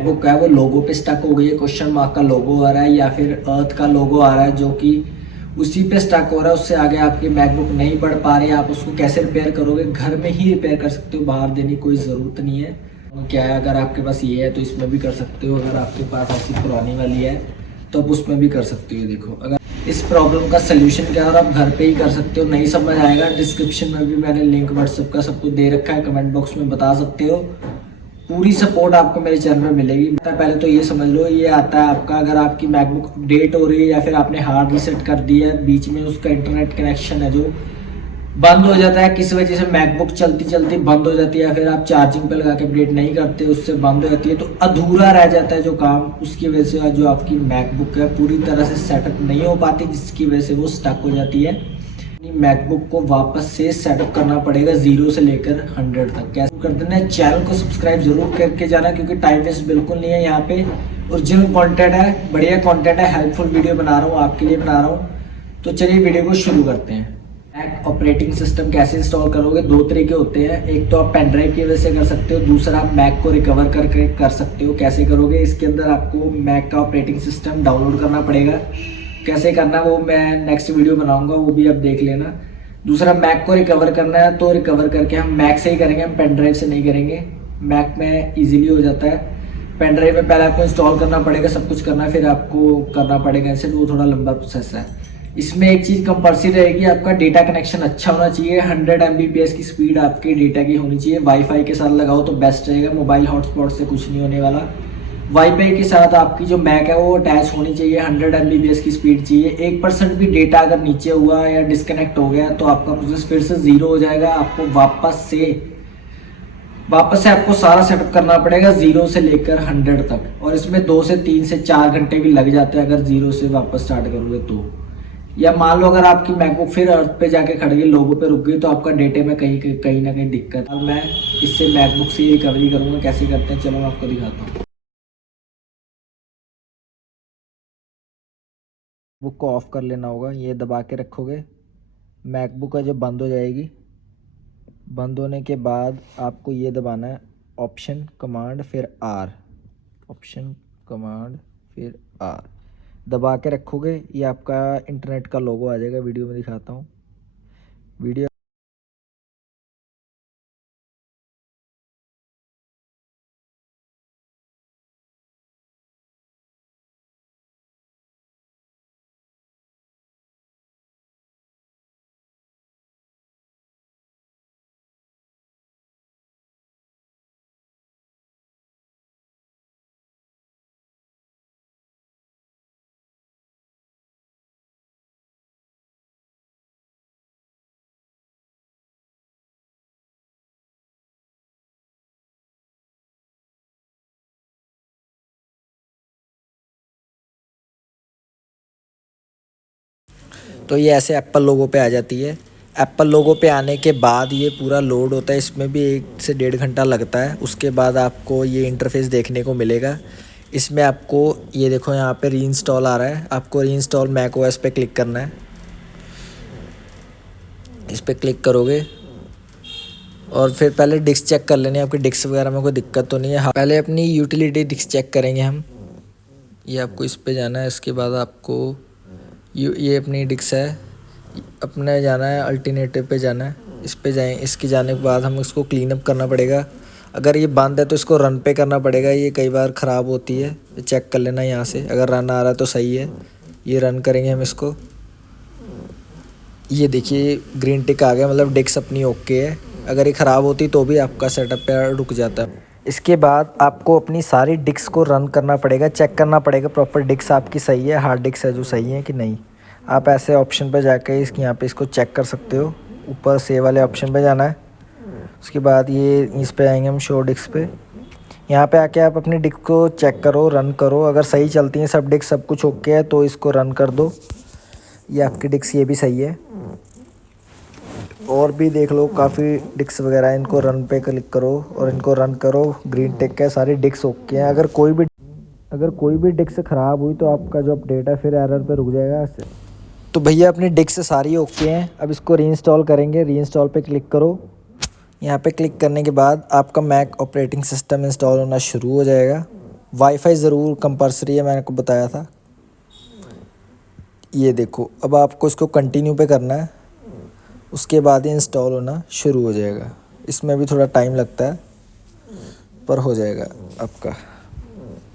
Book है वो लोगो पे स्टक हो गई है, क्वेश्चन मार्क का लोगो आ रहा है या फिर अर्थ का लोगो आ रहा है जो कि उसी पे स्टक हो रहा है। उससे आगे आपकी मैकबुक नहीं बढ़ पा रही है। आप उसको कैसे रिपेयर करोगे? घर में ही रिपेयर कर सकते हो, बाहर देने की कोई ज़रूरत नहीं है। क्या है, अगर आपके पास ये है तो इसमें भी कर सकते हो। अगर आपके पास ऐसी पुरानी वाली है तो आप उसमें भी कर सकते हो। देखो, अगर इस प्रॉब्लम का सलूशन क्या है और आप घर पे ही कर सकते हो। नहीं समझ आएगा, डिस्क्रिप्शन में भी मैंने लिंक व्हाट्सएप का सबको दे रखा है, कमेंट बॉक्स में बता सकते हो। पूरी सपोर्ट आपको मेरे चैनल में मिलेगी। पहले तो ये समझ लो, ये आता है आपका, अगर आपकी मैकबुक अपडेट हो रही है या फिर आपने हार्ड रीसेट कर दिया है, बीच में उसका इंटरनेट कनेक्शन है जो बंद हो जाता है, किसी वजह से मैकबुक चलती चलती बंद हो जाती है या फिर आप चार्जिंग पे लगा के अपडेट नहीं करते, उससे बंद हो जाती है, तो अधूरा रह जाता है जो काम। उसकी वजह से जो आपकी मैकबुक है पूरी तरह से सेटअप नहीं हो पाती, जिसकी वजह से वो स्टक हो जाती है। मैकबुक को वापस से सेटअप करना पड़ेगा 0 से लेकर 100 तक। कैसे कर देना है? चैनल को सब्सक्राइब जरूर करके जाना, क्योंकि टाइम वेस्ट बिल्कुल नहीं है। यहाँ पे ओरिजिनल कंटेंट है, बढ़िया कंटेंट है, हेल्पफुल वीडियो बना रहा हूँ, आपके लिए बना रहा हूँ। तो चलिए वीडियो को शुरू करते हैं। मैक ऑपरेटिंग सिस्टम कैसे इंस्टॉल करोगे? दो तरीके होते हैं। एक तो आप पेन ड्राइव की वजह से कर सकते हो, दूसरा आप मैक को रिकवर करके कर सकते हो। कैसे करोगे? इसके अंदर आपको मैक का ऑपरेटिंग सिस्टम डाउनलोड करना पड़ेगा। कैसे करना है वो मैं नेक्स्ट वीडियो बनाऊंगा, वो भी आप देख लेना। दूसरा, मैक को रिकवर करना है तो रिकवर करके हम मैक से ही करेंगे, हम पेन ड्राइव से नहीं करेंगे। मैक में इजीली हो जाता है। पेन ड्राइव में पहले आपको इंस्टॉल करना पड़ेगा, सब कुछ करना है, फिर आपको करना पड़ेगा ऐसे, वो थोड़ा लंबा प्रोसेस है। इसमें एक चीज़ कंपल्सरी रहेगी, आपका डेटा कनेक्शन अच्छा होना चाहिए। 100 Mbps की स्पीड आपके डेटा की होनी चाहिए। वाईफाई के साथ लगाओ तो बेस्ट रहेगा, मोबाइल हॉटस्पॉट से कुछ नहीं होने वाला। वाईफाई के साथ आपकी जो मैक है वो अटैच होनी चाहिए। 100 Mbps की स्पीड चाहिए। 1% भी डेटा अगर नीचे हुआ या डिस्कनेक्ट हो गया तो आपका प्रोसेस फिर से 0 हो जाएगा। आपको वापस से आपको सारा सेटअप करना पड़ेगा 0 से लेकर 100 तक। और इसमें 2 से 3 से 4 घंटे भी लग जाते हैं अगर 0 से वापस स्टार्ट करोगे तो। या मान लो अगर आपकी मैकबुक फिर अर्थ पे जाके खड़ गई, लोगों पे रुक गई, तो आपका डेटे में कहीं ना कहीं दिक्कत। अब मैं इससे मैकबुक से रिकवरी करूँगा। कैसे करते हैं चलो मैं आपको दिखाता हूँ। बुक को ऑफ कर लेना होगा, ये दबा के रखोगे, मैकबुक है जो बंद हो जाएगी। बंद होने के बाद आपको ये दबाना है, ऑप्शन कमांड फिर आर, ऑप्शन कमांड फिर आर दबा के रखोगे, ये आपका इंटरनेट का लोगो आ जाएगा। वीडियो में दिखाता हूँ। वीडियो तो ये ऐसे एप्पल लोगो पे आ जाती है। एप्पल लोगो पे आने के बाद ये पूरा लोड होता है, इसमें भी 1 से 1.5 घंटा लगता है। उसके बाद आपको ये इंटरफेस देखने को मिलेगा। इसमें आपको ये देखो, यहाँ पे रीइंस्टॉल आ रहा है, आपको रीइंस्टॉल मैक ओएस पे क्लिक करना है। इस पर क्लिक करोगे और फिर पहले डिस्क चेक कर लेने, आपकी डिस्क वगैरह में कोई दिक्कत तो नहीं है। पहले अपनी यूटिलिटी डिस्क चेक करेंगे हम। ये आपको इस पे जाना है, इसके बाद आपको ये अपनी डिस्क है, अपने जाना है अल्टरनेटिव पे जाना है। इस पे जाएं, इसके जाने के बाद हम इसको क्लीन अप करना पड़ेगा। अगर ये बंद है तो इसको रन पे करना पड़ेगा, ये कई बार ख़राब होती है, चेक कर लेना यहाँ से। अगर रन आ रहा है तो सही है, ये रन करेंगे हम इसको। ये देखिए ग्रीन टिक आ गया, मतलब डिस्क अपनी ओके है। अगर ये ख़राब होती तो भी आपका सेटअप पे रुक जाता है। इसके बाद आपको अपनी सारी डिस्क को रन करना पड़ेगा, चेक करना पड़ेगा प्रॉपर डिस्क आपकी सही है, हार्ड डिस्क है जो सही है कि नहीं। आप ऐसे ऑप्शन पर जाकर यहाँ पे इसको चेक कर सकते हो। ऊपर सेव वाले ऑप्शन पे जाना है, उसके बाद ये इस पे आएंगे हम शो डिस्क पे। यहाँ पे आके आप अपनी डिस्क को चेक करो, रन करो। अगर सही चलती हैं सब डिस्क, सब कुछ ओके है तो इसको रन कर दो। ये आपकी डिस्क ये भी सही है। और भी देख लो काफ़ी डिस्क वगैरह है, इनको रन पे क्लिक करो और इनको रन करो। ग्रीन टिक है, सारी डिस्क ओके हैं। अगर कोई भी डिस्क ख़राब हुई तो आपका जो अपडेट है फिर एरर पे रुक जाएगा ऐसे। तो भैया अपनी डिस्क सारी ओके हैं। अब इसको रीइंस्टॉल करेंगे, रीइंस्टॉल पे क्लिक करो। यहाँ पे क्लिक करने के बाद आपका मैक ऑपरेटिंग सिस्टम इंस्टॉल होना शुरू हो जाएगा। वाईफाई ज़रूर कंपल्सरी है, मैंने आपको बताया था। ये देखो, अब आपको इसको कंटिन्यू पे करना है, उसके बाद ही इंस्टॉल होना शुरू हो जाएगा। इसमें भी थोड़ा टाइम लगता है पर हो जाएगा आपका।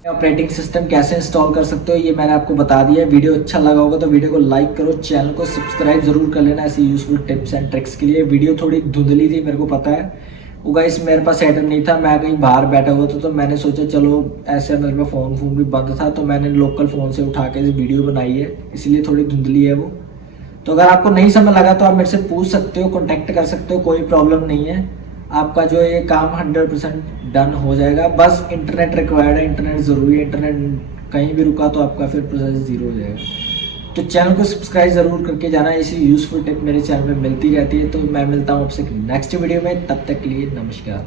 ऑपरेटिंग सिस्टम कैसे इंस्टॉल कर सकते हो ये मैंने आपको बता दिया है। वीडियो अच्छा लगा होगा तो वीडियो को लाइक करो, चैनल को सब्सक्राइब जरूर कर लेना ऐसी यूजफुल टिप्स एंड ट्रिक्स के लिए। वीडियो थोड़ी धुंधली थी मेरे को पता है, वो गाइस मेरे पास सेटअप नहीं था, मैं कहीं बाहर बैठा हुआ था, तो मैंने सोचा चलो ऐसे मेरे पास फ़ोन भी बंद था, तो मैंने लोकल फ़ोन से उठा के वीडियो बनाई है, इसलिए थोड़ी धुंधली है वो। तो अगर आपको नहीं समझ लगा तो आप मेरे से पूछ सकते हो, कॉन्टैक्ट कर सकते हो, कोई प्रॉब्लम नहीं है। आपका जो ये काम 100% डन हो जाएगा। बस इंटरनेट रिक्वायर्ड है, इंटरनेट ज़रूरी है, इंटरनेट कहीं भी रुका तो आपका फिर प्रोसेस ज़ीरो हो जाएगा। तो चैनल को सब्सक्राइब ज़रूर करके जाना, ऐसी यूज़फुल टिप मेरे चैनल में मिलती रहती है। तो मैं मिलता हूँ आपसे नेक्स्ट वीडियो में, तब तक के लिए नमस्कार।